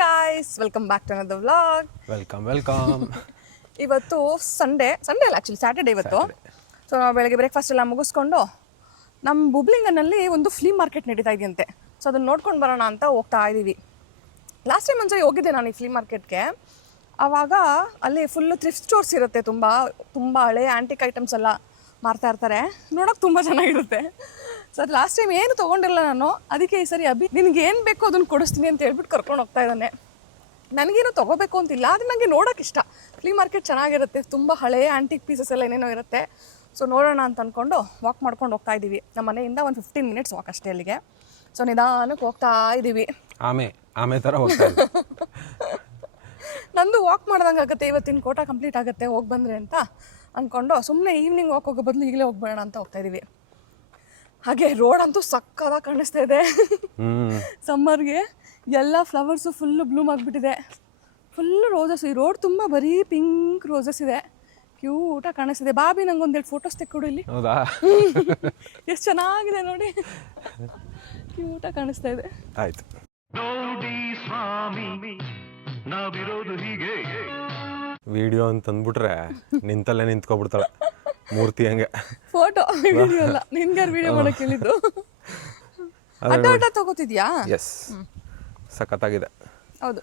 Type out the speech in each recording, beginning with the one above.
Guys, welcome back to another vlog. Welcome. ಇವತ್ತು Sunday ಅಲ್ಲ, actually Saturday ಇವತ್ತು. So ನಾವು ಬೆಳಗ್ಗೆ ಬ್ರೇಕ್ಫಾಸ್ಟ್ ಎಲ್ಲ ಮುಗಿಸ್ಕೊಂಡು ನಮ್ಮ ಬುಬ್ಲಿಂಗನಲ್ಲಿ ಒಂದು ಫ್ಲೀ ಮಾರ್ಕೆಟ್ ನಡೀತಾ ಇದೆಯಂತೆ. ಸೊ ಅದನ್ನು ನೋಡ್ಕೊಂಡು ಬರೋಣ ಅಂತ ಹೋಗ್ತಾ ಇದ್ದೀವಿ. ಲಾಸ್ಟ್ ಟೈಮ್ ಒಂದ್ಸರಿ ಹೋಗಿದ್ದೆ ನಾನು ಈ ಫ್ಲೀ ಮಾರ್ಕೆಟ್ಗೆ. ಆವಾಗ ಅಲ್ಲಿ ಫುಲ್ಲು ಥ್ರಿಫ್ಟ್ ಸ್ಟೋರ್ಸ್ ಇರುತ್ತೆ, ತುಂಬ ಹಳೆ ಆ್ಯಂಟಿಕ್ ಐಟಮ್ಸ್ ಎಲ್ಲ ಮಾರ್ತಾ ಇರ್ತಾರೆ. ನೋಡೋಕೆ ತುಂಬ ಚೆನ್ನಾಗಿರುತ್ತೆ. ಸೊ ಅದು ಲಾಸ್ಟ್ ಟೈಮ್ ಏನು ತೊಗೊಂಡಿಲ್ಲ ನಾನು, ಅದಕ್ಕೆ ಈ ಸರಿ ಅಭಿ ನಿನಗೆ ಏನು ಬೇಕೋ ಅದನ್ನು ಕೊಡಿಸ್ತೀನಿ ಅಂತ ಹೇಳ್ಬಿಟ್ಟು ಕರ್ಕೊಂಡು ಹೋಗ್ತಾ ಇದ್ದಾನೆ. ನನಗೇನು ತೊಗೋಬೇಕು ಅಂತಿಲ್ಲ, ಅದು ನನಗೆ ನೋಡೋಕೆ ಇಷ್ಟ. ಫ್ಲೀ ಮಾರ್ಕೆಟ್ ಚೆನ್ನಾಗಿರುತ್ತೆ, ತುಂಬ ಹಳೆ ಆ್ಯಂಟಿಕ್ ಪೀಸಸ್ ಎಲ್ಲ ಏನೇನೋ ಇರುತ್ತೆ. ಸೊ ನೋಡೋಣ ಅಂತ ಅಂದ್ಕೊಂಡು ವಾಕ್ ಮಾಡ್ಕೊಂಡು ಹೋಗ್ತಾ ಇದ್ದೀವಿ. ನಮ್ಮ ಮನೆಯಿಂದ ಒಂದು 15 ಮಿನಿಟ್ಸ್ ವಾಕ್ ಅಷ್ಟೇ ಅಲ್ಲಿಗೆ. ಸೊ ನಿಧಾನಕ್ಕೆ ಹೋಗ್ತಾ ಇದ್ದೀವಿ. ಆಮೆ ಥರ ಹೋಗ್ತಾ ನಂದು ವಾಕ್ ಮಾಡ್ದಂಗೆ ಆಗುತ್ತೆ, ಇವತ್ತಿನ ಕೋಟ ಕಂಪ್ಲೀಟ್ ಆಗುತ್ತೆ ಹೋಗಿ ಬಂದರೆ ಅಂತ ಅಂದ್ಕೊಂಡು ಸುಮ್ಮನೆ ಈವ್ನಿಂಗ್ ವಾಕ್ ಹೋಗೋ ಬದಲು ಈಗಲೇ ಹೋಗ್ಬೇಡ ಅಂತ ಹೋಗ್ತಾ ಇದ್ದೀವಿ. ಹಾಗೆ ರೋಡ್ ಅಂತೂ ಸಕ್ಕದಾಗಿ ಕಾಣಿಸ್ತಾ ಇದೆ. ಸಮ್ಮರ್ಗೆ ಎಲ್ಲ ಫ್ಲವರ್ಸು ಫುಲ್ಲು ಬ್ಲೂಮ್ ಆಗಿಬಿಟ್ಟಿದೆ. Full roses. ಈ ರೋಡ್ ತುಂಬ ಬರೀ ಪಿಂಕ್ ರೋಸಸ್ ಇದೆ. ಕ್ಯೂಟಾಗಿ ಕಾಣಿಸ್ತಿದೆ. ಬಾಬಿ ನಂಗೆ ಒಂದೆರಡು ಫೋಟೋಸ್ ತೆಕ್ಕೊಡು ಇಲ್ಲಿ. ಹೌದಾ? ಎಷ್ಟು ಚೆನ್ನಾಗಿದೆ ನೋಡಿ, ಕ್ಯೂಟಾಗಿ ಕಾಣಿಸ್ತಾ ಇದೆ. ಆಯ್ತು. ವಿಡಿಯೋ ಅಂತ ಅಂದ್ಬಿಟ್ರೆ ನಿಂತಲ್ಲೇ ನಿಂತ್ಕೊಬಿಡ್ತಾಳೆ ಮೂರ್ತಿ ಹಂಗೆ. ಫೋಟೋ ವಿಡಿಯೋ ಅಲ್ಲ, ನಿನ್ಗಾರು ವಿಡಿಯೋ ಮಾಡಕ್ಕೆ ಹೇಳಿದ್ದು. ಅಡ್ಡ ತಗೋತಿದ್ಯಾ? ಎಸ್, ಸಖತ್ತಾಗಿದೆ. ಹೌದು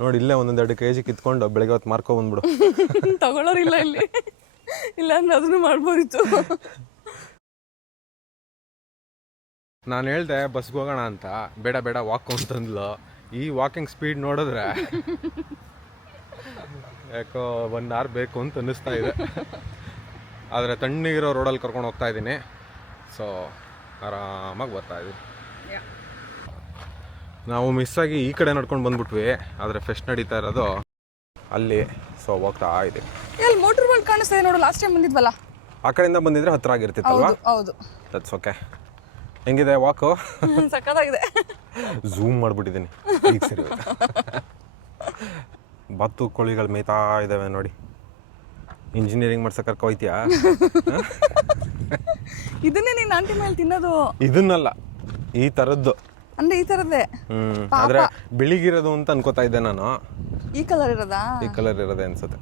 ನೋಡಿ, ಇಲ್ಲೇ 1-2 kg ಕಿತ್ಕೊಂಡು ಬೆಳಗ್ಗೆ ಹೊತ್ತು ಮಾರ್ಕೊ ಬಂದ್ಬಿಡು. ತಗೊಳ್ಳೋರಿಲ್ಲ ಇಲ್ಲಿ, ಇಲ್ಲ ಅಂದ್ರೆ ಅದನ್ನು ಮಾಡ್ಬೋದಿತ್ತು. ನಾನು ಹೇಳ್ದೆ ಬಸ್ಗೆ ಹೋಗೋಣ ಅಂತ, ಬೇಡ ವಾಕ್ ಅಂತಂದ್ಲು. ಈ ವಾಕಿಂಗ್ ಸ್ಪೀಡ್ ನೋಡಿದ್ರೆ ಯಾಕೋ 1 hour ಬೇಕು ಅಂತ ಅನ್ನಿಸ್ತಾ ಇದೆ. ಆದರೆ ತಣ್ಣಗಿರೋ ರೋಡಲ್ಲಿ ಕರ್ಕೊಂಡು ಹೋಗ್ತಾ ಇದ್ದೀನಿ. ಸೊ ಆರಾಮಾಗಿ ಬರ್ತಾ ಇದ್ದೀನಿ. ನಾವು ಮಿಸ್ಸಾಗಿ ಈ ಕಡೆ ನಡ್ಕೊಂಡು ಬಂದ್ಬಿಟ್ವಿ, ಆದರೆ ಫೆಸ್ಟ್ ನಡೀತಾ ಇರೋದು ಅಲ್ಲಿ. ಸೊ ಹೋಗ್ತಾ ಇದ್ದೀವಿ. ಎಲ್ಲಿ ಮೋಟರ್ ಬೋಟ್ ಕಾಣಿಸ್ತಾ ಇದೆ ನೋಡು, ಲಾಸ್ಟ್ ಟೈಮ್ ಬಂದಿದ್ವಲ್ಲ ಆ ಕಡೆಯಿಂದ ಬಂದಿದ್ರೆ ಹತ್ರ ಆಗಿರ್ತಿತ್ತಲ್ವಾ? ಹೌದು. That's okay. ಹೆಂಗಿದೆ ವಾಕು? ಸಕ್ಕತ್ತಾಗಿದೆ. ಝೂಮ್ ಮಾಡಿಬಿಟ್ಟಿದ್ದೀನಿ ಈಗ. ಸರಿ, ಬತ್ತು ಕೋಳಿಗಳು ಮೇಯ್ತಾ ಇದ್ದಾವೆ ನೋಡಿ. ಇಂಜಿನಿಯರಿಂಗ್ ಮಾಡ್ಸಕ್ಕೆ ಹೋಯ್ತೀಯಾ? ಇದನ್ನೇ ನೀನು ಆಂಟಿ ಮೇಲೆ ತಿನ್ನೋದು? ಇದನ್ನಲ್ಲ, ಈ ಥರದ್ದು. ಅಂದ್ರೆ ಈ ಥರದ್ದೇ. ಆದ್ರೆ ಬಿಳಿಗಿರೋದು ಅಂತ ಅನ್ಕೋತಾ ಇದ್ದೆ ನಾನು. ಈ ಕಲರ್ ಇರೋದಾ? ಈ ಕಲರ್ ಇರೋದೆ ಅನ್ಸುತ್ತೆ.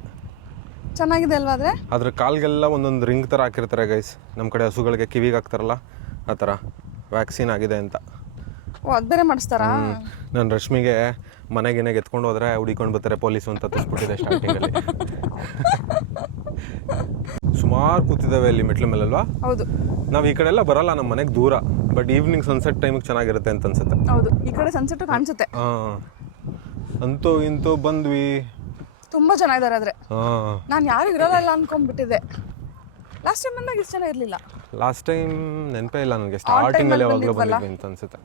ಚೆನ್ನಾಗಿದೆ ಅಲ್ವಾ? ಅದ್ರ ಕಾಲ್ಗೆಲ್ಲ ಒಂದೊಂದು ರಿಂಗ್ ಥರ ಹಾಕಿರ್ತಾರೆ ಗೈಸ್. ನಮ್ಮ ಕಡೆ ಹಸುಗಳಿಗೆ ಕಿವಿಗೆ ಹಾಕ್ತಾರಲ್ಲ, ಆ ಥರ ವ್ಯಾಕ್ಸಿನ್ ಆಗಿದೆ ಅಂತ. ಓ, ಅದು ಬೇರೆ ಮಾಡಿಸ್ತಾರಾ? ನಾನು ರಶ್ಮಿಗೆ ಮನೆಗೇನೆ ಎತ್ಕೊಂಡು ಹೋದ್ರೆ ಹುಡಿಕೊಂಡು ಬರ್ತಾರೆ ಪೊಲೀಸು ಅಂತ ತೋರಿಸ್ಬಿಟ್ಟಿದೆ ಸ್ಟಾರ್ಟಿಂಗಲ್ಲಿ. ಸುಮಾರು ಕೂತಿದ್ದಾವೆ ಇಲ್ಲಿ ಮೆಟ್ಲ ಮೇಲಲ್ವಾ? ಹೌದು. ನಾವು ಈ ಕಡೆ ಎಲ್ಲ ಬರಲ್ಲ, ನಮ್ಮ ಮನೆಗೆ ದೂರ. ಬಟ್ ಈವ್ನಿಂಗ್ ಸನ್ಸೆಟ್ ಟೈಮಿಗೆ ಚೆನ್ನಾಗಿರುತ್ತೆ ಅಂತ ಅನ್ಸುತ್ತೆ. ಹೌದು, ಈ ಕಡೆ ಸನ್ಸೆಟ್ ಕಾಣಿಸುತ್ತೆ. ಅಂತೂ ಇಂತೂ ಬಂದ್ವಿ. ತುಂಬಾ ಜನ ಇದ್ದಾರೆ. ಆದ್ರೆ ನಾನು ಯಾರು ಇರೋಲ್ಲ ಅನ್ಕೊಂಡ್ಬಿಟ್ಟಿದ್ದೆ. ಲಾಸ್ಟ್ ಟೈಮ್ ಬಂದಾಗ ಇಷ್ಟು ಜನ ಇರಲಿಲ್ಲ. ಲಾಸ್ಟ್ ಟೈಮ್ ನೆನಪೇ ಇಲ್ಲ ನನಗೆ. ಸ್ಟಾರ್ಟಿಂಗಲ್ಲಿ ಯಾವಾಗಲೂ ಬಂದಿದ್ವಿ ಅಂತ ಅನ್ಸುತ್ತೆ.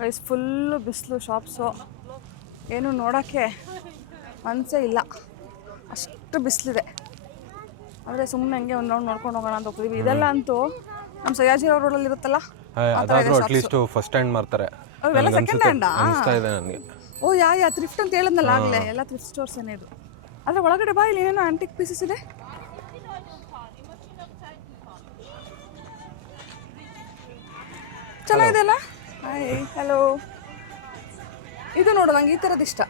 ಗೈಸ್, ಫುಲ್ಲು ಬಿಸಿಲು, ಶಾಪ್ಸು ಏನು ನೋಡೋಕ್ಕೆ ಮನಸ್ಸೇ ಇಲ್ಲ, ಅಷ್ಟು ಬಿಸಿಲಿದೆ. ಆದರೆ ಸುಮ್ಮನೆ ಹಂಗೆ ಒಂದು ರೌಂಡ್ ನೋಡ್ಕೊಂಡು ಹೋಗೋಣ ಅಂತ ಹೋಗ್ತೀವಿ. ಇದೆಲ್ಲ ಅಂತೂ ನಮ್ಮ ಸಯ್ಯಾಜಿರೋ ರೋಡಲ್ಲಿ ಇರುತ್ತಲ್ಲ, ಅದಾದ್ರೂ ಅಟ್ಲೀಸ್ಟ್ ಫಸ್ಟ್ ಹ್ಯಾಂಡ್ ಮಾರ್ತಾರೆ. ಅವೆಲ್ಲ ಸೆಕೆಂಡ್ ಹ್ಯಾಂಡಾ? ಅನಿಸ್ತಾ ಇದೆ ನನಗೆ. ಓ ಯಾ ಥ್ರಿಫ್ಟ್ ಅಂತ ಹೇಳಿದ್ನಲ್ಲ ಆಗಲೇ, ಎಲ್ಲ ಥ್ರಿಫ್ಟ್ ಸ್ಟೋರ್ಸ್ ಏನೇ ಇದು. ಆದರೆ ಒಳಗಡೆ ಬಾ, ಇಲ್ಲಿ ಏನೇನೋ ಆಂಟಿಕ್ ಪೀಸಸ್ ಇದೆ. ಚೆನ್ನಾಗಿದೆ ಅಲ್ಲ? Hi, hello. ಇದು ನೋಡು, ನಂಗೆ ಈ ಥರದ್ದು ಇಷ್ಟ.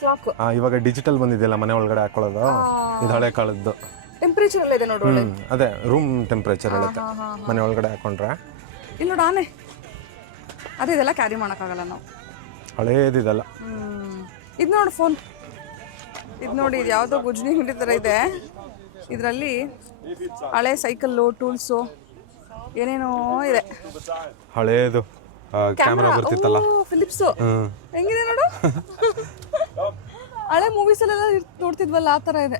ಕ್ಲಾಕ್ ಇವಾಗ ಡಿಜಿಟಲ್ ಬಂದಿದೆಯಲ್ಲ, ಮನೆ ಒಳಗಡೆ ಹಾಕೊಳ್ಳೋದು. ಇದು ಹಳೆ ಕಾಲದ್ದು. ಟೆಂಪ್ರೇಚರ್ ಎಲ್ಲ ಇದೆ ನೋಡು. ಅದೇ ರೂಮ್ ಟೆಂಪ್ರೇಚರ್ ಹೇಳುತ್ತೆ ಮನೆ ಒಳಗಡೆ ಹಾಕೊಂಡ್ರೆ. ಇಲ್ಲಿ ನೋಡು ಆನೆ. ಅದೇ ಇದೆಲ್ಲ ಕ್ಯಾರಿ ಮಾಡೋಕ್ಕಾಗಲ್ಲ ನಾವು, ಹಳೇದಿದೆಲ್ಲ. ಇದು ನೋಡು ಫೋನ್. ಇದು ನೋಡಿ, ಇದು ಯಾವುದೋ ಗುಜ್ನಿ ಹುಡಿ ಥರ ಇದೆ. ಇದರಲ್ಲಿ ಹಳೆ ಸೈಕಲ್ಲು, ಟೂಲ್ಸು, ಏನೇನೋ ಇದೆ. ಹಳೇದು ಕ್ಯಾಮ್ರಾ ಬರ್ತಿತ್ತಲ್ಲ, ಫಿಲಿಪ್ಸು. ಹೆಂಗಿದೆ ನೋಡು, ಹಳೆ ಮೂವೀಸಲ್ಲೆಲ್ಲ ನೋಡ್ತಿದ್ವಲ್ಲ, ಆ ಥರ ಇದೆ.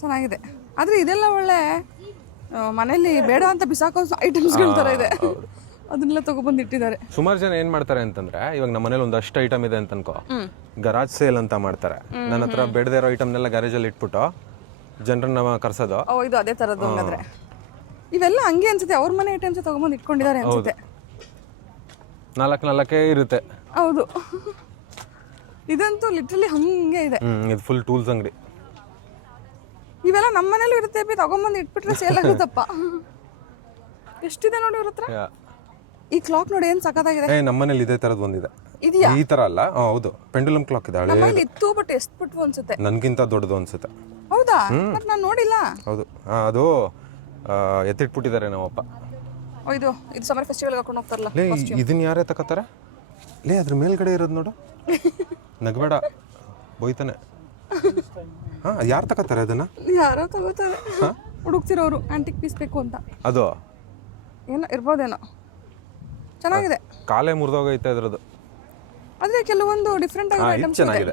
ಚೆನ್ನಾಗಿದೆ. ಆದರೆ ಇದೆಲ್ಲ ಒಳ್ಳೆ ಮನೇಲಿ ಬೇಡ ಅಂತ ಬಿಸಾಕೋ ಐಟಮ್ಸ್ಗಳ ಥರ ಇದೆ. ಅದನ್ನೆಲ್ಲ ತಗೊಬಂದು ಇಟ್ಟಿದ್ದಾರೆ. ಸುಮಾರು ಜನ ಏನು ಮಾಡ್ತಾರೆ ಅಂತಂದ್ರೆ, ಇವಾಗ ನಮ್ಮ ಮನೇಲಿ ಒಂದಷ್ಟು ಐಟಮ್ ಇದೆ ಅಂತ ಅನ್ಕೋ, ಗರಾಜ್ ಸೇಲ್ ಅಂತ ಮಾಡ್ತಾರೆ. ನನ್ನ ಹತ್ರ ಬೇಡದೇ ಇರೋ ಐಟಮ್ನೆಲ್ಲ ಗ್ಯಾರೇಜಲ್ಲಿ ಇಟ್ಬಿಟ್ಟು ಜನರನ್ನ ಕರ್ಸೋದು. ಓ, ಇದು ಅದೇ ಥರದ್ದು ಹಂಗಾದ್ರೆ. ಇವೆಲ್ಲ ಹಂಗೆ ಅನ್ಸುತ್ತೆ, ಅವ್ರ ಮನೆ ಐಟಮ್ಸ್ ತಗೊಂಬಂದು ಇಟ್ಕೊಂಡಿದ್ದಾರೆ ಅನ್ಸುತ್ತೆ. 4 ಇರುತ್ತೆ. ಹೌದು, ಇದಂತೂ ಲಿಟ್ರಲಿ ಹಂಗೆ ಇದೆ. ಇದು ಫುಲ್ ಟೂಲ್ಸ್ ಅಂಗಡಿ. ಇವೆಲ್ಲ ನಮ್ಮ ಮನೇಲೂ ಇರುತ್ತೆ, ತಗೊಂಬಂದು ಇಟ್ಬಿಟ್ರೆ ಸೇಲ್ ಆಗುತ್ತಪ್ಪ. ಎಷ್ಟಿದೆ ನೋಡಿ ಇವ್ರ ಹತ್ರ. ಈ ಕ್ಲಾಕ್ ನೋಡಿ, ಏನು ಸಖತ್ತಾಗಿದೆ. ನಮ್ಮ ಮನೇಲಿ ಇದೇ ಥರದ್ದು ಬಂದಿದೆ. ಇದೆಯಾ ಈ ತರ ಅಲ್ಲ ಹೌದು ಪೆಂಡುಲಮ್ ಕ್ಲಾಕ್ ಇದೆ ಹಳೆ ನಮ್ಮಲ್ಲಿ ಇತ್ತು ಬಟ್ ಎಷ್ಟು ಬಿಟ್ವು ಅನ್ಸುತ್ತೆ. ನನ್ಗಿಂತ ದೊಡ್ಡದು ಅನ್ಸುತ್ತೆ. ಹೌದಾ ಬಟ್ ನಾನು ನೋಡಿಲ್ಲ. ಹೌದು ಅದು ಎತ್ತಿಟ್ಬಿಟ್ಟಿದ್ದಾರೆ ನಮ್ಮಪ್ಪ. ಇದು ಸಮ್ಮರ್ ಫೆಸ್ಟಿವಲ್ ಹಾಕೊಂಡು ಹೋಗ್ತಾರಲ್ಲ. ಲೇ ಇದನ್ನ ಯಾರೇ ತಗೋತಾರೆ ಲೇ ಅದ್ರ ಮೇಲ್ಗಡೆ ಇರೋದು ನೋಡು. ನಗಬೇಡ ಬೈತಾನೆ. ಹಾಂ ಯಾರು ತಗೋತಾರೆ ಅದನ್ನ? ಯಾರೋ ತಗೋತಾರೆ ಹುಡುಕ್ತಿರೋರು ಆಂಟಿಕ್ ಪೀಸ್ ಬೇಕು ಅಂತ. ಅದು ಏನೋ ಇರ್ಬೋದೇನೋ. ಚೆನ್ನಾಗಿದೆ. ಕಾಲೇ ಮುರಿದೋಗೈತೆ ಅದ್ರದ್ದು. ಆದರೆ ಕೆಲವೊಂದು ಡಿಫ್ರೆಂಟ್ ಆಗಿ ಐಟಮ್ಸ್ ಚೆನ್ನಾಗಿದೆ.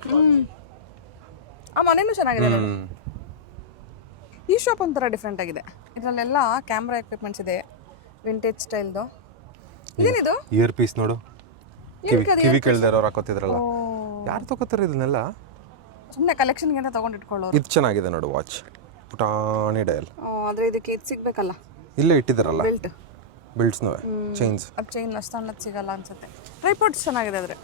ಆ ಮನೆಯೂ ಚೆನ್ನಾಗಿದೆ. ಈ ಶಾಪ್ ಒಂಥರ ಡಿಫ್ರೆಂಟ್ ಆಗಿದೆ. ಇದರಲ್ಲೆಲ್ಲ ಕ್ಯಾಮ್ರಾ ಎಕ್ವಿಪ್ಮೆಂಟ್ಸ್ ಇದೆ, ವಿಂಟೇಜ್ ಸ್ಟೈಲ್ದು. ಇದೇನಿದು? ಇಯರ್ ಪೀಸ್ ನೋಡು, ಕಿವಿ ಕೇಳ್ದಾರವ್ರು ಹಾಕೋತಿದ್ರಲ್ಲ. ಯಾರು ತಗೋತಾರೆ ಇದನ್ನೆಲ್ಲ? ಸುಮ್ಮನೆ ಕಲೆಕ್ಷನ್ಗೆ ಅಂತ ತೊಗೊಂಡು ಇಟ್ಕೊಳ್ಳೋರು. ಇದು ಚೆನ್ನಾಗಿದೆ ನೋಡು, ವಾಚ್ ಪುಟಾಣಿ ಡಯಲ್. ಆದರೆ ಇದಕ್ಕೆ ಇದು ಸಿಗ್ಬೇಕಲ್ಲ, ಇಲ್ಲೇ ಇಟ್ಟಿದ್ದಾರಲ್ಲ ಬೆಲ್ಟ್. ಬೆಲ್ಟ್ಸ್ನೂ ಚೈನ್ಸ್. ಅದು ಚೈನ್ ಅಷ್ಟು ಅನ್ನೋದು ಸಿಗಲ್ಲ ಅನ್ಸುತ್ತೆ. ಟ್ರೈಪಾಡ್ಸ್ ಚೆನ್ನಾಗಿದೆ. ಆದರೆ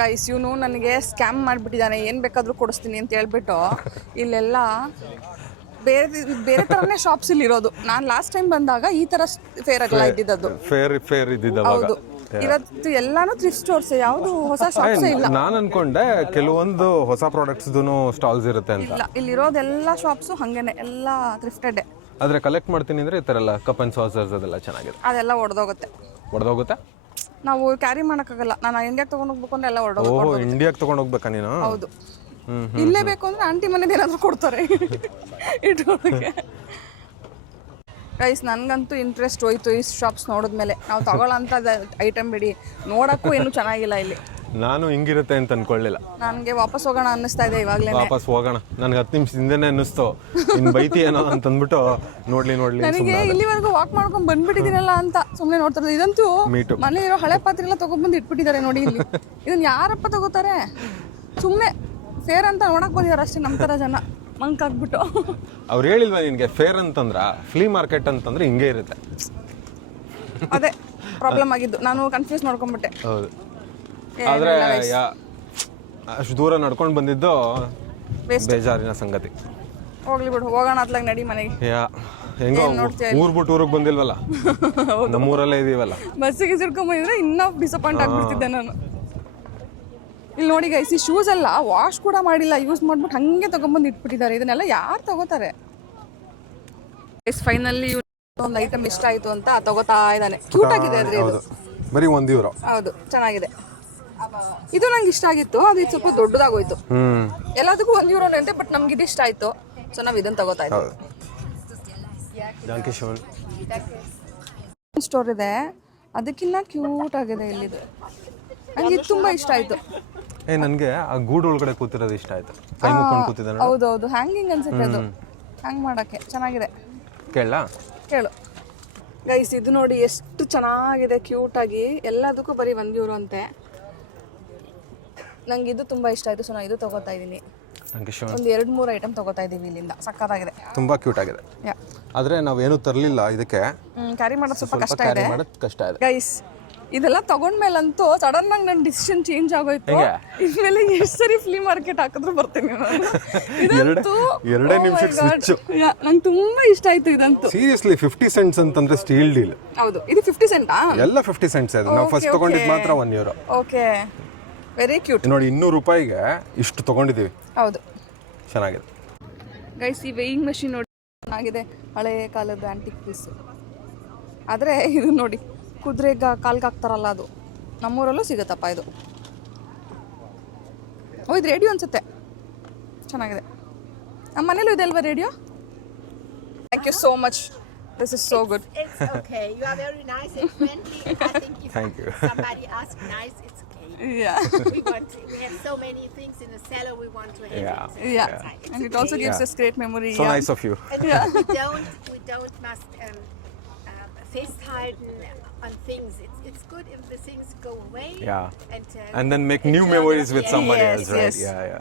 ಗೈಸ್ ಇವನು ನನಗೆ ಸ್ಕ್ಯಾಮ್ ಮಾಡಿಬಿಟ್ಟಿದ್ದಾನೆ, ಏನು ಬೇಕಾದರೂ ಕೊಡಿಸ್ತೀನಿ ಅಂತ ಹೇಳ್ಬಿಟ್ಟು ಇಲ್ಲೆಲ್ಲ ಬೇರೆ ಬೇರೆ ಥರನೇ ಶಾಪ್ಸ್ ಇಲ್ಲಿ ಇರೋದು. ನಾನು ಲಾಸ್ಟ್ ಟೈಮ್ ಬಂದಾಗ ಈ ಥರ ಫೇರ್ ಆಗಲ್ಲ ಇದ್ದಿದ್ದು. ಫೇರ್ ಇದ್ದಿದ್ದು ಹೌದು, ಇವತ್ತು ಎಲ್ಲಾನು ಥ್ರಿಫ್ಟ್ ಸ್ಟೋರ್ಸ್, ಯಾವುದು ಹೊಸ ಶಾಪ್ಸ್ ಇಲ್ಲ. ನಾನು ಅನ್ಕೊಂಡೆ ಕೆಲವೊಂದು ಹೊಸ ಪ್ರಾಡಕ್ಟ್ಸ್ದು ಸ್ಟಾಲ್ಸ್ ಇರುತ್ತೆ ಅಂತ. ಇಲ್ಲ, ಇಲ್ಲಿರೋದೆಲ್ಲ ಶಾಪ್ಸು ಹಾಗೇನೆ ಎಲ್ಲ ಥ್ರಿಫ್ಟೆಡ್. ಆದರೆ ಕಲೆಕ್ಟ್ ಮಾಡ್ತೀನಿ ಅಂದರೆ ಈ ಥರ ಎಲ್ಲ ಕಪ್ ಆ್ಯಂಡ್ ಸಾಸರ್ಸ್ ಅದೆಲ್ಲ ಚೆನ್ನಾಗಿದೆ. ಅದೆಲ್ಲ ಒಡೆದೋಗುತ್ತೆ. ನಾವು ಕ್ಯಾರಿ ಮಾಡೋಕ್ಕಾಗಲ್ಲ. ನಾನು ಇಂಡಿಯಾಗೆ ತೊಗೊಂಡು ಹೋಗ್ಬೇಕು ಅಂದ್ರೆ ಎಲ್ಲ ಓಹೋ, ಇಂಡಿಯಾಗೆ ತೊಗೊಂಡು ಹೋಗ್ಬೇಕಾ ನೀನು? ಹೌದು, ಇಲ್ಲೇ ಬೇಕು ಅಂದ್ರೆ ಆಂಟಿ ಮನೇದು ಏನಾದರೂ ಕೊಡ್ತಾರೆ ಇಟ್ಕೊಳ್ಳೋಕ್ಕೆ. ಗೈಸ್ ನನಗಂತೂ ಇಂಟ್ರೆಸ್ಟ್ ಹೋಯ್ತು ಈ ಶಾಪ್ಸ್ ನೋಡಿದ್ಮೇಲೆ. ನಾವು ತಗೊಳ್ಳೋಂಥ ಐಟಮ್ ಬಿಡಿ, ನೋಡೋಕ್ಕೂ ಏನೂ ಚೆನ್ನಾಗಿಲ್ಲ ಇಲ್ಲಿ. ನಾನು ಹಿಂಗಿರುತ್ತೆ ಅಂತ ಅನ್ಕೊಳ್ಳಿಲ್ಲ. ನನಗೆ ವಾಪಸ್ ಹೋಗೋಣ ಅನ್ನಿಸ್ತಾ ಇದೆ ಇವಾಗಲೇ. ವಾಪಸ್ ಹೋಗೋಣ, ನನಗೆ 10 ನಿಮಿಷದಿಂದನೇ ಅನ್ನಿಸ್ತು ಇನ್ನು ಬೈತಿ ಏನೋ ಅಂತಂದ್ಬಿಟ್ಟು ನೋಡ್ಲಿ ನನಗೆ ಇಲ್ಲಿವರೆಗೂ ವಾಕ್ ಮಾಡ್ಕೊಂಡು ಬಂದ್ಬಿಟ್ಟಿದ್ದೀನಲ್ಲ ಅಂತ ಸುಮ್ಮನೆ ನೋಡ್ತಾರೆ. ಇದಂತೂ ಮನೇಲಿರೋ ಹಳೆ ಪಾತ್ರೆ ಎಲ್ಲ ತೊಗೊಂಡ್ಬಂದು ಇಟ್ಬಿಟ್ಟಿದ್ದಾರೆ ನೋಡಿ ಇಲ್ಲಿ. ಇದನ್ನ ಯಾರಪ್ಪ ತಗೋತಾರೆ? ಸುಮ್ಮನೆ ಫೇರ್ ಅಂತ ನೋಡಕ್ ಬಂದಿದ್ದಾರೆ ಅಷ್ಟೇ ನಮ್ಮ ಥರ ಜನ ಮಂಕಾಗ್ಬಿಟ್ಟು. ಅವ್ರು ಹೇಳಿಲ್ವಾ ನಿನಗೆ ಫೇರ್ ಅಂತಂದ್ರ ಫ್ಲೀ ಮಾರ್ಕೆಟ್ ಅಂತಂದ್ರೆ ಹಿಂಗೆ ಇರುತ್ತೆ. ಅದೇ ಪ್ರಾಬ್ಲಮ್ ಆಗಿದ್ದು, ನಾನು ಕನ್ಫ್ಯೂಸ್ ಮಾಡ್ಕೊಂಡ್ಬಿಟ್ಟೆ. ಹೌದು, ಆದರೆ ಅಷ್ಟು ದೂರ ನಡ್ಕೊಂಡು ಬಂದಿದ್ದು ಬೇಜಾರಿನ ಸಂಗತಿ. ಹೋಗ್ಲಿ ಬಿಡು, ಹೋಗೋಣ ಅತ್ಲಾಗ ನಡಿ ಮನೆಗೆ. ಹೆಂಗೋ ಊರ್ ಬಿಟ್ಟು ಊರಿಗೆ ಬಂದಿಲ್ವಲ್ಲ, ನಮ್ಮೂರಲ್ಲೇ ಇದೀವಲ್ಲ. ಬಸ್ಸಿಗೆ ಸಿಡ್ಕೊಂಬಂದಿದ್ರೆ ಇನ್ನೂ ಡಿಸಪಾಯಿಂಟ್ ಆಗ್ಬಿಡ್ತಿದ್ದೆ ನಾನು. ಇಲ್ಲಿ ನೋಡಿ ಗೈಸ್, ಈ ಶೂಸ್ ಎಲ್ಲ ವಾಶ್ ಕೂಡ ಮಾಡಿಲ್ಲ, ಯೂಸ್ ಮಾಡ್ಬಿಟ್ಟು ಹಂಗೆ ತಗೊಂಡ್ಬಂದು ಇಟ್ಬಿಟ್ಟಿದ್ದಾರೆ. ಇದನ್ನೆಲ್ಲ ಯಾರು ತಗೋತಾರೆ? ಫೈನಲಿ ಒಂದು ಐಟಮ್ ಇಷ್ಟ ಆಯಿತು ಅಂತ ತಗೋತಾ ಇದ್ದಾನೆ. ಕ್ಯೂಟ್ ಆಗಿದೆ ಅದ್ರಿ, ಇದು ಬರೀ €1. ಹೌದು, ಚೆನ್ನಾಗಿದೆ. ಇದು ನಂಗೆ ಇಷ್ಟ ಆಗಿತ್ತು, ಅದು ಇದು ಸ್ವಲ್ಪ ದೊಡ್ಡದಾಗೋಯ್ತು. ಎಲ್ಲದಕ್ಕೂ €1 ಅಂತೆ, ಬಟ್ ನಮ್ಗೆ ಇದು ಇಷ್ಟ ಆಯ್ತು, ಸೊ ನಾವು ಇದನ್ನ ತಗೋತಾ ಇದ್ದೀವಿ. ಸ್ಟೋರ್ ಇದೆ, ಅದಕ್ಕಿಂತ ಕ್ಯೂಟ್ ಆಗಿದೆ ಇಲ್ಲಿದು. ನಂಗೆ ಇದು ತುಂಬಾ ಇಷ್ಟ ಆಯ್ತು. ನನಗೆ ಆ ಗೂಡು ಒಳಗಡೆ ಕೂತಿರೋದು ಇಷ್ಟ ಆಯ್ತು, ಕೈ ಮುಕ್ಕೊಂಡು ಕೂತಿದ್ದಾನೆ. ಹೌದೌದು, ಹ್ಯಾಂಗಿಂಗ್ ಅನ್ಸುತ್ತೆ ಅದು, ಹ್ಯಾಂಗ್ ಮಾಡಕ್ಕೆ ಚೆನ್ನಾಗಿದೆ. ಕೇಳು ಗೈಸ್, ಇದು ನೋಡಿ ಎಷ್ಟು ಚೆನ್ನಾಗಿದೆ, ಕ್ಯೂಟ್ ಆಗಿ. ಎಲ್ಲದಕ್ಕೂ ಬರೀ €1 ಅಂತೆ. ನಂಗೆ ಇದು ತುಂಬಾ ಇಷ್ಟ ಆಯ್ತು, ಸೊ ನಾನು ಇದು ತಗೋತಾ ಇದ್ದೀನಿ. ಒಂದು 2-3 ಐಟಮ್ ತಗೋತಾ ಇದೀವಿ ಇಲ್ಲಿಂದ. ಸಕ್ಕತ್ತಾಗಿದೆ, ತುಂಬಾ ಕ್ಯೂಟ್ ಆಗಿದೆ. ಆದ್ರೆ ನಾವೇನು ತರಲಿಲ್ಲ ಇದಕ್ಕೆ, ಕ್ಯಾರಿ ಮಾಡೋದು ಸ್ವಲ್ಪ ಕಷ್ಟ ಇದೆ ಗೈಸ್. ಇದೆಲ್ಲ ತಗೊಂಡ್ಮೇಲಂತೂ ಸಡನ್ ಆಗಿ ನನ್ನ ಡಿಸಿಷನ್ ಚೇಂಜ್ ಆಗೋಯ್ತು. ಇದ್ಮೇಲೆ ಎಷ್ಟು ಸರಿ ಫ್ಲೀ ಮಾರ್ಕೆಟ್ ಹಾಕಿದ್ರು ಬರ್ತೀನಿ ನಾನು. ಇದಂತೂ 2 ನಿಮಿಷಕ್ಕೆ ಸ್ವಿಚ್. ನಂಗೆ ತುಂಬಾ ಇಷ್ಟ ಆಯ್ತು ಇದಂತೂ. ಸೀರಿಯಸ್ಲಿ 50 ಸೆಂಟ್ಸ್ ಅಂತಂದ್ರೆ ಸ್ಟೀಲ್ ಡೀಲ್. ಹೌದು, ಇದು 50 ಸೆಂಟಾ? ಎಲ್ಲ 50 ಸೆಂಟ್ಸ್ ಅದು. ನಾವು ಫಸ್ಟ್ ತಗೊಂಡಿದ್ದು ಮಾತ್ರ €1. Okay, very cute. ನೋಡಿ ₹200ಗೆ ಇಷ್ಟು ತಗೊಂಡಿದ್ದೀವಿ. ಹೌದು, ಚೆನ್ನಾಗಿದೆ ಗೈಸ್. ಈ ವೇಯಿಂಗ್ ಮಷಿನ್ ನೋಡಿ ಚೆನ್ನಾಗಿದೆ, ಹಳೆ ಕಾಲದ ಆಂಟಿಕ್ ಪೀಸ್. ಆದರೆ ಇದು ನೋಡಿ, ಕುದುರೆಗೆ ಕಾಲ್ಗೆ ಹಾಕ್ತಾರಲ್ಲ, ಅದು ನಮ್ಮೂರಲ್ಲೂ ಸಿಗುತ್ತಪ್ಪ ಇದು. ಓ, ಇದು ರೇಡಿಯೋ ಅನ್ಸುತ್ತೆ, ಚೆನ್ನಾಗಿದೆ. ನಮ್ಮ ಮನೇಲೂ ಇದೆ ಅಲ್ವಾ radio? Thank you so much, this is so good. It's okay, you are very nice and friendly. I think if Thank you. somebody asks nice, it's okay. Yeah. We have so many things in the cellar we want to have. Yeah. And it also gives us great memory. So nice of you. We don't must festhalten on things. It's good if the things go away. And then make new memories with somebody else, right? Yes.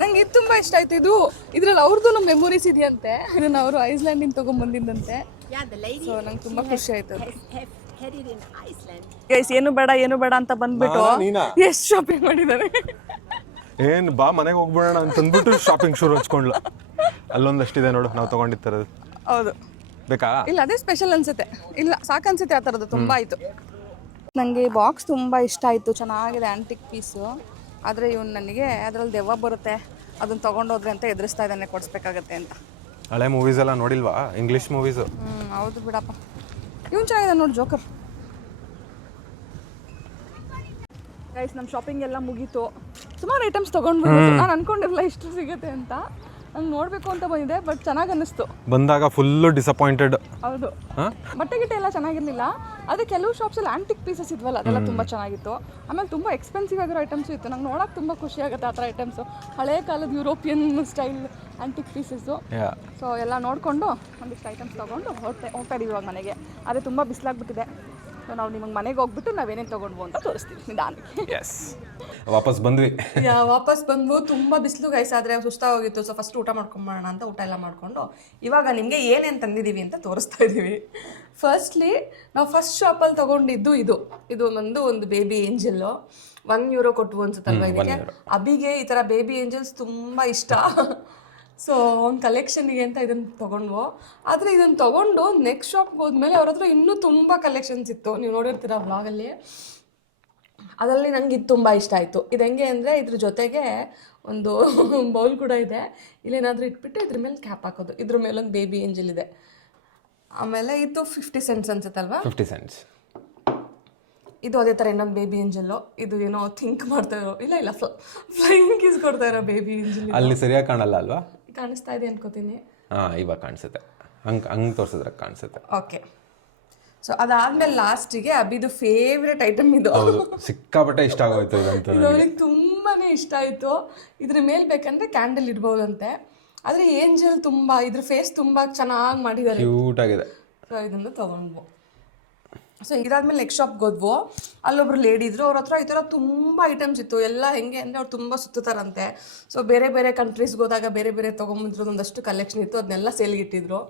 ನಂಗೆ ಇದು ತುಂಬಾ ಇಷ್ಟ ಆಯ್ತು. ಇದು ಇದ್ರಲ್ಲಿ ಅವ್ರದ್ದು memories ಇದೆಯಂತೆ. ಇದನ್ನ ಅವರು ಐಸ್ಲ್ಯಾಂಡಿಂದ ತಗೊಂಡ್ಬಂದಿದ್ದಂತೆ. Yeah, the lady. ಸೊ ನಂಗೆ ತುಂಬಾ ಖುಷಿ ಆಯ್ತು. Had it in Iceland. Guys, ಏನು ಬೇಡ ಅಂತ ಬಂದ್ಬಿಟ್ಟು ಎಷ್ಟು ಶಾಪಿಂಗ್ ಮಾಡಿದ್ದಾರೆ. ಏನ್ ಬಾ ಮನೆಗೆ ಹೋಗ್ಬಿಡೋಣ ಅಂತಂದ್ಬಿಟ್ಟು ಶಾಪಿಂಗ್ ಶುರು ಹಚ್ಕೊಂಡ್ಲು. ಅಲ್ಲೊಂದಷ್ಟಿದೆ ನೋಡು, ನಾವು ತಗೊಂಡಿತ್ತರದು. ಹೌದು, ಬೇಕಾ? ಇಲ್ಲ ಅದೇ ಸ್ಪೆಷಲ್ ಅನ್ಸುತ್ತೆ. ಇಲ್ಲ ಸಾಕು ಅನ್ಸುತ್ತೆ, ಆ ಥರದ್ದು ತುಂಬಾ ಆಯ್ತು. ನನಗೆ ಬಾಕ್ಸ್ ತುಂಬ ಇಷ್ಟ ಆಯಿತು, ಚೆನ್ನಾಗಿದೆ ಆ್ಯಂಟಿಕ್ ಪೀಸು. ಆದರೆ ಇವನು ನನಗೆ ಅದರಲ್ಲಿ ದೆವ್ವ ಬರುತ್ತೆ ಅದನ್ನು ತೊಗೊಂಡೋದ್ರೆ ಅಂತ ಎದುರಿಸ್ತಾ ಇದ್ದಾನೆ ಕೊಡಿಸ್ಬೇಕಾಗತ್ತೆ ಅಂತ. ಹಳೆ ಮೂವೀಸ್ ಎಲ್ಲ ನೋಡಿಲ್ವಾ? English movies. ಹೌದು ಬಿಡಪ್ಪ. ಇವನು ಚೆನ್ನಾಗಿದೆ ನೋಡಿ, ಜೋಕರ್. ಗೈಸ್, ನಮ್ಮ ಶಾಪಿಂಗ್ ಎಲ್ಲ ಮುಗೀತು. ಸುಮಾರು ಐಟಮ್ಸ್ ತೊಗೊಂಡ್ಬಿಟ್ಟು ನಾನು ಅನ್ಕೊಂಡಿರಲಿಲ್ಲ ಇಷ್ಟು ಸಿಗುತ್ತೆ ಅಂತ. ನಂಗೆ ನೋಡಬೇಕು ಅಂತ ಬಂದಿದೆ, ಬಟ್ ಚೆನ್ನಾಗಿ ಅನ್ನಿಸ್ತು. ಬಂದಾಗ ಫುಲ್ಲು ಡಿಸಪಾಯಿಂಟೆಡ್. ಹೌದು, ಬಟ್ಟೆ ಗಿಟ್ಟೆ ಎಲ್ಲ ಚೆನ್ನಾಗಿರಲಿಲ್ಲ. ಅದೇ ಕೆಲವು ಶಾಪ್ಸಲ್ಲಿ ಆ್ಯಂಟಿಕ್ ಪೀಸಸ್ ಇದ್ವಲ್ಲ, ಅದೆಲ್ಲ ತುಂಬ ಚೆನ್ನಾಗಿತ್ತು. ಆಮೇಲೆ ತುಂಬ ಎಕ್ಸ್ಪೆನ್ಸಿವ್ ಆಗಿರೋ ಐಟಮ್ಸು ಇತ್ತು. ನಂಗೆ ನೋಡೋಕೆ ತುಂಬ ಖುಷಿ ಆಗುತ್ತೆ ಆ ಥರ ಐಟಮ್ಸು, ಹಳೆಯ ಕಾಲದ European style antique pieces. So ಎಲ್ಲ ನೋಡಿಕೊಂಡು ಒಂದಿಷ್ಟು ಐಟಮ್ಸ್ ತೊಗೊಂಡು ಹೋಗ್ತಾ ಇದೀವಿ ಇವಾಗ ಮನೆಗೆ. ಅದೇ ತುಂಬ ಬಿಸಿಲಾಗ್ಬಿಟ್ಟಿದೆ. ಸೊ ನಾವು ನಿಮಗೆ ಮನೆಗೆ ಹೋಗ್ಬಿಟ್ಟು ನಾವೇನೇನು ತೊಗೊಂಡ್ವು ಅಂತ ತೋರಿಸ್ತೀವಿ ನಿಧಾನಕ್ಕೆ. ಎಸ್, ವಾಪಸ್ ಬಂದ್ವಿ. ವಾಪಸ್ ಬಂದ್ವು. ತುಂಬ ಬಿಸಿಲು ಗೈಸ್, ಆದರೆ ಸುಸ್ತಾಗೋಗಿತ್ತು. ಸೊ ಫಸ್ಟ್ ಊಟ ಮಾಡ್ಕೊಂಬೋಣ ಅಂತ ಊಟ ಎಲ್ಲ ಮಾಡಿಕೊಂಡು ಇವಾಗ ನಿಮಗೆ ಏನೇನು ತಂದಿದ್ದೀವಿ ಅಂತ ತೋರಿಸ್ತಾ ಇದ್ದೀವಿ. ಫಸ್ಟ್ಲಿ ನಾವು ಫಸ್ಟ್ ಶಾಪಲ್ಲಿ ತೊಗೊಂಡಿದ್ದು ಇದು ಒಂದು ಬೇಬಿ ಏಂಜಲ್ಲು. €1 ಕೊಟ್ಟು ಅನ್ಸುತ್ತಲ್ವ ಇದಕ್ಕೆ. ಅಬಿಗೆ ಈ ಥರ ಬೇಬಿ ಏಂಜಲ್ಸ್ ತುಂಬ ಇಷ್ಟ. ಸೊ ಒಂದು ಕಲೆಕ್ಷನ್ಗೆ ಅಂತ ಇದನ್ನು ತೊಗೊಂಡ್ವು. ಆದರೆ ಇದನ್ನು ತೊಗೊಂಡು ನೆಕ್ಸ್ಟ್ ಶಾಪ್ಗೆ ಹೋದ್ಮೇಲೆ ಅವ್ರ ಹತ್ರ ಇನ್ನೂ ತುಂಬ ಕಲೆಕ್ಷನ್ಸ್ ಇತ್ತು. ನೀವು ನೋಡಿರ್ತೀರ ವ್ಲಾಗಲ್ಲಿ. ಅದರಲ್ಲಿ ನನಗೆ ಇದು ತುಂಬ ಇಷ್ಟ ಆಯಿತು. ಇದು ಹೆಂಗೆ ಅಂದರೆ ಇದ್ರ ಜೊತೆಗೆ ಒಂದು ಬೌಲ್ ಕೂಡ ಇದೆ. ಇಲ್ಲೇನಾದರೂ ಇಟ್ಬಿಟ್ಟು ಇದ್ರ ಮೇಲೆ ಕ್ಯಾಪ್ ಹಾಕೋದು. ಇದ್ರ ಮೇಲೊಂದು ಬೇಬಿ ಏಂಜಲ್ ಇದೆ. ಆಮೇಲೆ ಇದು 50 cents ಅನ್ಸುತ್ತಲ್ವಾ? 50 cents. ಇದು ಅದೇ ಥರ ಇನ್ನೊಂದು ಬೇಬಿ ಏಂಜಲ್ಲು. ಇದು ಏನೋ ಥಿಂಕ್ ಮಾಡ್ತಾ ಇರೋ ಇಲ್ಲ ಫ್ಲೈಯಿಂಗ್ ಕಿಸ್ ಕೊಡ್ತಾ ಇರೋ ಬೇಬಿ ಏಂಜಲ್. ಅಲ್ಲಿ ಸರಿಯಾಗಿ ಕಾಣಲ್ಲ ಅಲ್ವಾ? ಕಾಣಿಸ್ತಾ ಇದೆ ಅನ್ಕೋತೀನಿ. ಇವಾಗ ಕಾಣಿಸುತ್ತೆ. ಹಂಗೆ ತೋರಿಸಿದ್ರೆ ಕಾಣಿಸುತ್ತೆ. ಓಕೆ. ಸೊ ಅದಾದ್ಮೇಲೆ ಲಾಸ್ಟಿಗೆ ಅಬಿದು ಫೇವ್ರೆಟ್ ಐಟಮ್ ಇದು. ಸಿಕ್ಕಾಪಟ್ಟೆ ಇಷ್ಟ ಆಗೋಯ್ತು ಇದಂತೂ. ನನಗೆ ತುಂಬಾನೇ ಇಷ್ಟ ಆಯಿತು. ಇದ್ರ ಮೇಲೆ ಬೇಕಂದ್ರೆ ಕ್ಯಾಂಡಲ್ ಇಡ್ಬೋದಂತೆ. ಆದರೆ ಏಂಜಲ್ ತುಂಬ ಇದ್ರ ಫೇಸ್ ತುಂಬ ಚೆನ್ನಾಗಿ ಮಾಡಿದ್ದಾರೆ, ಕ್ಯೂಟ್ ಆಗಿದೆ. ಸೊ ಇದನ್ನು ತೊಗೊಂಡ್ವು. ಸೊ ಇದಾದ್ಮೇಲೆ ನೆಕ್ಸ್ಟ್ ಶಾಪ್ಗೆ ಹೋದ್ವು. ಅಲ್ಲೊಬ್ರು ಲೇಡಿ ಇದ್ರು, ಅವ್ರ ಹತ್ರ ಈ ಥರ ತುಂಬ ಐಟಮ್ಸ್ ಇತ್ತು. ಎಲ್ಲ ಹೆಂಗೆ ಅಂದರೆ ಅವ್ರು ತುಂಬ ಸುತ್ತಾರಂತೆ. ಸೊ ಬೇರೆ ಬೇರೆ ಕಂಟ್ರೀಸ್ಗೆ ಹೋದಾಗ ಬೇರೆ ಬೇರೆ ತೊಗೊಂಬಂದಿರೋದು ಒಂದಷ್ಟು ಕಲೆಕ್ಷನ್ ಇತ್ತು. ಅದನ್ನೆಲ್ಲ ಸೇಲ್ಗೆ ಇಟ್ಟಿದ್ರು.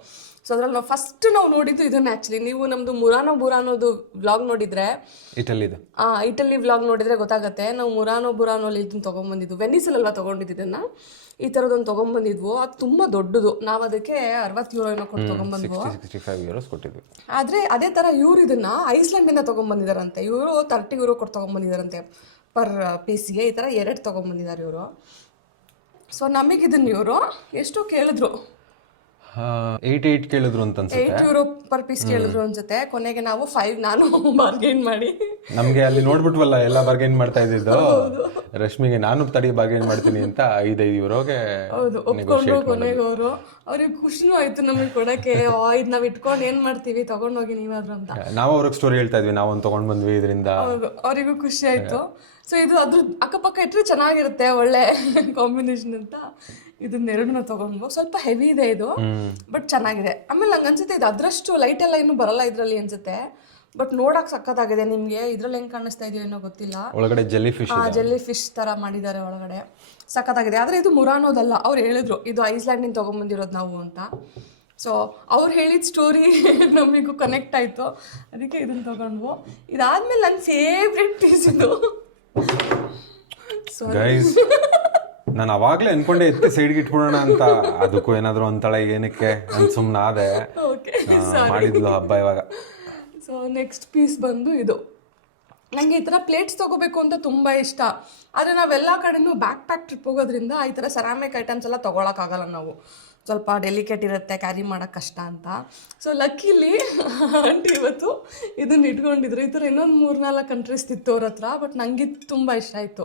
ಸೊ ಅದ್ರಲ್ಲಿ ನಾವು ನೋಡಿದ್ದು ಇದನ್ನ. ಆ್ಯಕ್ಚುಲಿ ನೀವು ನಮ್ಮದು ಮುರಾನೋದು ವ್ಲಾಗ್ ನೋಡಿದರೆ, ಇಟಲಿ ವ್ಲಾಗ್ ನೋಡಿದರೆ ಗೊತ್ತಾಗುತ್ತೆ. ನಾವು ಮುರಾನೋಲಿ ಇದನ್ನು ತೊಗೊಂಬಂದಿದ್ದು, ವೆನಿಸಲ್ಲೆಲ್ಲ ತೊಗೊಂಡಿದ್ದನ್ನು. ಈ ಥರದೊಂದು ತೊಗೊಂಬಂದಿದ್ವು. ಅದು ತುಂಬ ದೊಡ್ಡದು. ನಾವು ಅದಕ್ಕೆ €60 ಕೊಟ್ಟು ತೊಗೊಂಬಂದ್ವು. 65 euros ಕೊಟ್ಟಿದ್ವಿ. ಆದರೆ ಅದೇ ಥರ ಇವ್ರು ಇದನ್ನು ಐಸ್ಲ್ಯಾಂಡಿಂದ ತೊಗೊಂಬಂದಿದ್ದಾರಂತೆ. ಇವರು €30 ಕೊಟ್ಟು ತೊಗೊಂಬಂದಿದ್ದಾರಂತೆ ಪರ್ ಪೀಸ್ಗೆ. ಈ ಥರ 2 ತೊಗೊಂಬಂದಿದ್ದಾರೆ ಇವರು. ಸೊ ನಮಗಿದನ್ನು ಇವರು ಎಷ್ಟು ಕೇಳಿದ್ರು? 88 ಕೇಳಿದ್ರು ಅಂತ ಅನ್ಸುತ್ತೆ. €8 ಪರ್ ಪೀಸ್ ಕೇಳಿದ್ರು ಅನ್ಸುತ್ತೆ. ಕೊನೆಗೆ ನಾವು 5 ನಾನು ಬಾರ್ಗೇನ್ ಮಾಡಿ, ನಮ್ಗೆ ಅಲ್ಲಿ ನೋಡ್ಬಿಟ್ವಲ್ಲ ಎಲ್ಲ ಬಾರ್ಗೇನ್ ಮಾಡ್ತಾ ಇದ್ದಿದ್ದು. ರಶ್ಮಿಗೆ ನಾನು ಬಾರ್ಗೇನ್ ಮಾಡ್ತೀನಿ ಅಂತ €5 ಒಪ್ಕೊಂಡ್ರು ಕೊನೆಗೆ ಅವರು. ಅವ್ರಿಗೆ ಖುಷಿನೂ ಆಯ್ತು ನಮಗೆ ಕೊಡಕ್ಕೆ. ಇದು ನಾವು ಇಟ್ಕೊಂಡು ಏನ್ ಮಾಡ್ತೀವಿ, ತಗೊಂಡೋಗಿ ನೀವಾದ್ರು ಅಂತ. ನಾವು ಅವ್ರಿಗೆ ಸ್ಟೋರಿ ಹೇಳ್ತಾ ಇದ್ವಿ, ನಾವೊಂದು ತಗೊಂಡ್ ಬಂದ್ವಿ ಇದರಿಂದ. ಹೌದು, ಅವರಿಗೂ ಖುಷಿ ಆಯ್ತು. ಸೊ ಇದು ಅದ್ರ ಅಕ್ಕಪಕ್ಕ ಇಟ್ಟರೆ ಚೆನ್ನಾಗಿರುತ್ತೆ, ಒಳ್ಳೆ ಕಾಂಬಿನೇಷನ್ ಅಂತ ಇದನ್ನೆರಡನ್ನ ತೊಗೊಂಡ್ವು. ಸ್ವಲ್ಪ ಹೆವಿ ಇದೆ ಇದು, ಬಟ್ ಚೆನ್ನಾಗಿದೆ. ಆಮೇಲೆ ನಂಗೆ ಅನ್ಸುತ್ತೆ ಇದು ಅದರಷ್ಟು ಲೈಟ್ ಎಲ್ಲ ಇನ್ನೂ ಬರಲ್ಲ ಇದರಲ್ಲಿ ಅನ್ಸುತ್ತೆ. ಬಟ್ ನೋಡಕ್ ಸಕ್ಕತ್ತಾಗಿದೆ. ನಿಮಗೆ ಇದ್ರಲ್ಲಿ ಹೆಂಗೆ ಕಾಣಿಸ್ತಾ ಇದೆಯೋ ಏನೋ ಗೊತ್ತಿಲ್ಲ. ಒಳಗಡೆ ಜೆಲ್ಲಿ ಫಿಶ್ ತರ ಮಾಡಿದ್ದಾರೆ ಒಳಗಡೆ. ಸಕ್ಕತ್ತಾಗಿದೆ. ಆದರೆ ಇದು ಮುರಾನೋದಲ್ಲ. ಅವ್ರು ಹೇಳಿದ್ರು ಇದು ಐಸ್ಲ್ಯಾಂಡಿಂದ ತೊಗೊಂಬಂದಿರೋದು ನಾವು ಅಂತ. ಸೊ ಅವ್ರು ಹೇಳಿದ ಸ್ಟೋರಿ ನಮಗೂ ಕನೆಕ್ಟ್ ಆಯಿತು, ಅದಕ್ಕೆ ಇದನ್ನು ತೊಗೊಂಡ್ವು. ಇದಾದ್ಮೇಲೆ ನನ್ನ ಫೇವ್ರೆಟ್ ಪೀಸ್ ಇದು. ನಾನು ಅವಾಗಲೇ ಅನ್ಕೊಂಡೆ ಎತ್ತಿ ಸೈಡ್ಗೆ ಇಟ್ಬಿಡೋಣ ಅಂತ. ಅದಕ್ಕೂ ಏನಾದ್ರು ಅಂತಾಳೆ ಏನಕ್ಕೆ ಅಂತ ಸುಮ್ಮನೆ ಆದೆ. ಮಾಡಿದ್ಲು ಹಬ್ಬ ಇವಾಗ. ಸೊ ನೆಕ್ಸ್ಟ್ ಪೀಸ್ ಬಂದು ಇದು. ನನಗೆ ಈ ಥರ ಪ್ಲೇಟ್ಸ್ ತೊಗೋಬೇಕು ಅಂತ ತುಂಬ ಇಷ್ಟ. ಆದರೆ ನಾವೆಲ್ಲ ಕಡೆನೂ ಬ್ಯಾಕ್ ಪ್ಯಾಕ್ ಟ್ರಿಪ್ ಹೋಗೋದ್ರಿಂದ ಈ ಥರ ಸೆರಾಮಿಕ್ ಐಟಮ್ಸ್ ಎಲ್ಲ ತೊಗೊಳಕ್ಕಾಗಲ್ಲ ನಾವು. ಸ್ವಲ್ಪ ಡೆಲಿಕೇಟ್ ಇರುತ್ತೆ, ಕ್ಯಾರಿ ಮಾಡೋಕ್ಕೆ ಕಷ್ಟ ಅಂತ. ಸೊ ಲಕ್ಕಿಲಿ ಆಂಟಿ ಇವತ್ತು ಇದನ್ನು ಇಟ್ಕೊಂಡಿದ್ರು. ಈ ಥರ ಇನ್ನೊಂದು 3-4 ಕಂಟ್ರೀಸ್ ಇತ್ತು ಅವ್ರ ಹತ್ರ. ಬಟ್ ನನಗೆ ತುಂಬ ಇಷ್ಟ ಆಯಿತು.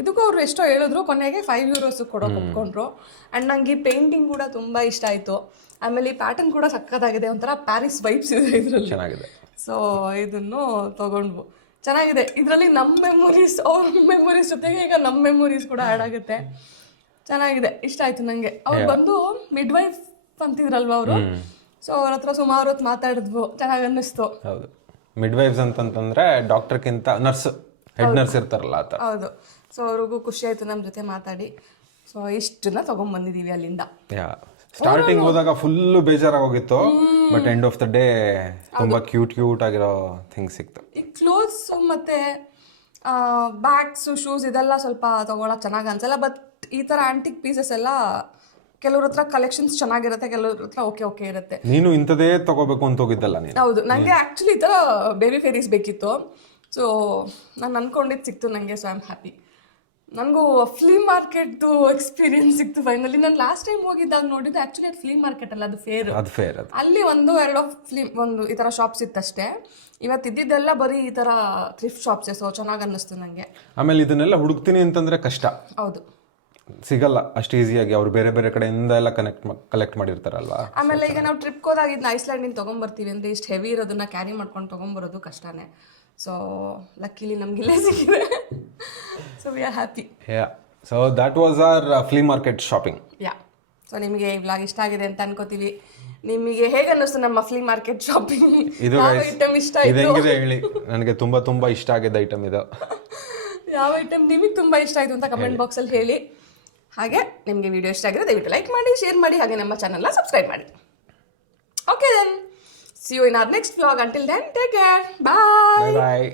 ಇದಕ್ಕೂ ಅವ್ರು ಎಷ್ಟೋ ಹೇಳಿದ್ರು, ಕೊನೆಗೆ €5 ಕೊಡೋಕೆ ಒಪ್ಕೊಂಡ್ರು. ಆ್ಯಂಡ್ ನನಗೆ ಪೇಂಟಿಂಗ್ ಕೂಡ ತುಂಬ ಇಷ್ಟ ಆಯಿತು. ಆಮೇಲೆ ಈ ಪ್ಯಾಟರ್ನ್ ಕೂಡ ಸಕ್ಕತ್ತಾಗಿದೆ, ಒಂಥರ ಪ್ಯಾರಿಸ್ ವೈಬ್ಸ್ ಇದೆ ಇದರಲ್ಲಿ. ಚೆನ್ನಾಗಿದೆ. ಸೊ ಇದನ್ನು ತೊಗೊಂಡ್ವು. ಚೆನ್ನಾಗಿದೆ. ಇದರಲ್ಲಿ ನಮ್ಮ ಮೆಮೊರೀಸ್, ಅವ್ರ ಮೆಮೊರೀಸ್ ಜೊತೆಗೆ ಈಗ ನಮ್ಮ ಮೆಮೊರೀಸ್ ಕೂಡ ಆ್ಯಡ್ ಆಗುತ್ತೆ. ಚೆನ್ನಾಗಿದೆ, ಇಷ್ಟ ಆಯಿತು ನನಗೆ. ಅವ್ರು ಬಂದು ಮಿಡ್ ವೈಫ್ ಅಂತಿದ್ರಲ್ವ ಅವರು. ಸೊ ಅವ್ರ ಹತ್ರ ಸುಮಾರು ಹೊತ್ತು ಮಾತಾಡಿದ್ವು, ಚೆನ್ನಾಗಿ ಅನ್ನಿಸ್ತು. ಹೌದು, ಮಿಡ್ ವೈಫ್ಸ್ ಅಂತಂತಂದ್ರೆ ಡಾಕ್ಟರ್ಗಿಂತ ನರ್ಸ್, ಹೆಡ್ ನರ್ಸ್ ಇರ್ತಾರಲ್ಲ ಆ ಥರ. ಹೌದು. ಸೊ ಅವ್ರಿಗೂ ಖುಷಿ ಆಯಿತು ನಮ್ಮ ಜೊತೆ ಮಾತಾಡಿ. ಸೊ ಇಷ್ಟನ್ನ ತೊಗೊಂಡ್ಬಂದಿದ್ದೀವಿ ಅಲ್ಲಿಂದ. ಸ್ಟಾರ್ಟಿಂಗ್ ಹೋದಾಗ ಫುಲ್ಲು ಬೇಜಾರಾಗೋಗಿತ್ತು, but end of the day ತುಂಬ ಕ್ಯೂಟ್ ಆಗಿರೋ ಥಿಂಗ್ಸ್ ಸಿಕ್ತು. ಈ ಕ್ಲೋತ್ಸ್ ಮತ್ತು ಬ್ಯಾಗ್ಸು, ಶೂಸ್ ಇದೆಲ್ಲ ಸ್ವಲ್ಪ ತೊಗೊಳಕ್ಕೆ ಚೆನ್ನಾಗಿ ಅನ್ಸಲ್ಲ. ಬಟ್ ಈ ಥರ ಆಂಟಿಕ್ ಪೀಸಸ್ ಎಲ್ಲ ಕೆಲವ್ರ ಹತ್ರ ಕಲೆಕ್ಷನ್ಸ್ ಚೆನ್ನಾಗಿರುತ್ತೆ, ಕೆಲವ್ರ ಹತ್ರ ಓಕೆ ಇರುತ್ತೆ. ನೀನು ಇಂಥದೇ ತಗೋಬೇಕು ಅಂತ ಹೋಗಿದ್ದಲ್ಲ ನೀನು? ಹೌದು, ನನಗೆ ಆ್ಯಕ್ಚುಲಿ ಈ ಥರ ಬೇಬಿ ಫೇರೀಸ್ ಬೇಕಿತ್ತು. ಸೊ ನಾನು ಅಂದ್ಕೊಂಡಿದ್ದು ಸಿಕ್ತು ನನಗೆ, ಸೊ ಐ ಆಮ್ ಹ್ಯಾಪಿ. ನನಗೂ ಫ್ಲೀ ಮಾರ್ಕೆಟ್ದು ಎಕ್ಸ್ಪೀರಿಯನ್ಸ್ ಸಿಕ್ತು ಫೈನಲಿ. ನಾನು ಲಾಸ್ಟ್ ಟೈಮ್ ಹೋಗಿದ್ದಾಗ ನೋಡಿದ್ದು ಆ್ಯಕ್ಚುಲಿ ಅದು ಫ್ಲೀ ಮಾರ್ಕೆಟ್ ಅಲ್ಲ, ಅದು ಫೇರ್. ಅದು ಫೇರ್ ಅದು. ಅಲ್ಲಿ ಒಂದು ಈ ಥರ ಶಾಪ್ಸ್ ಇತ್ತಷ್ಟೇ. ಇವತ್ತು ಇದ್ದಿದ್ದೆಲ್ಲ ಬರೀ ಈ ಥರ ಥ್ರಿಫ್ಟ್ ಶಾಪ್ಸೇ. ಸೊ ಚೆನ್ನಾಗಿ ಅನ್ನಿಸ್ತು ನನಗೆ. ಆಮೇಲೆ ಇದನ್ನೆಲ್ಲ ಹುಡುಕ್ತೀನಿ ಅಂತಂದ್ರೆ ಕಷ್ಟ, ಹೌದು, ಸಿಗಲ್ಲ ಅಷ್ಟು ಈಸಿಯಾಗಿ. ಅವ್ರು ಬೇರೆ ಬೇರೆ ಕಡೆಯಿಂದ ಎಲ್ಲ ಕಲೆಕ್ಟ್ ಮಾಡಿರ್ತಾರಲ್ವಾ. ಆಮೇಲೆ ಈಗ ನಾವು ಟ್ರಿಪ್ಗೆ ಹೋದಾಗ ಇದನ್ನ ಐಸ್ಲ್ಯಾಂಡಿಂದ ತೊಗೊಂಬರ್ತೀವಿ ಅಂದರೆ ಇಷ್ಟು ಹೆವಿ ಇರೋದನ್ನ ಕ್ಯಾರಿ ಮಾಡ್ಕೊಂಡು ತೊಗೊಂಬರೋದು ಕಷ್ಟನೇ. ಸೊ ಲಕ್ಕಿಲಿ ನಮ್ಗೆ ಇಲ್ಲೇ ಸಿಕ್ಕಿದೆ. So we are happy. So that was our flee market shopping. So ನಿಮಗೆ ಈ ವ್ಲಾಗ್ ಇಷ್ಟ ಆಗಿದೆ ಅಂತ ಅನ್ಕೋತೀವಿ. ನಿಮಗೆ ಹೇಗೆ ಅನ್ನಿಸ್ತು ನಮ್ಮ ಫ್ಲೀ ಮಾರ್ಕೆಟ್ ಶಾಪಿಂಗ್? ಇದು ಐಟಮ್ ಇಷ್ಟ ಇದು ಆಯಿತು? ಹೆಂಗಿದೆ ಹೇಳಿ, ನನಗೆ ತುಂಬಾ ತುಂಬಾ ಇಷ್ಟ ಆಗಿದ್ದ ಐಟಮ್ ಇದು. ಯಾವ ಐಟಮ್ ನಿಮಗೆ ತುಂಬ ಇಷ್ಟ ಆಯಿತು ಅಂತ ಕಮೆಂಟ್ ಬಾಕ್ಸಲ್ಲಿ ಹೇಳಿ. ಹಾಗೆ ನಿಮಗೆ ವಿಡಿಯೋ ಇಷ್ಟ ಆಗಿದ್ರೆ ದಯವಿಟ್ಟು ಲೈಕ್ ಮಾಡಿ, ಶೇರ್ ಮಾಡಿ, ಹಾಗೆ ನಮ್ಮ ಚಾನಲ್ನ ಸಬ್ಸ್ಕ್ರೈಬ್ ಮಾಡಿ. Okay then, see you in our next vlog. Until then take care, bye. Bye.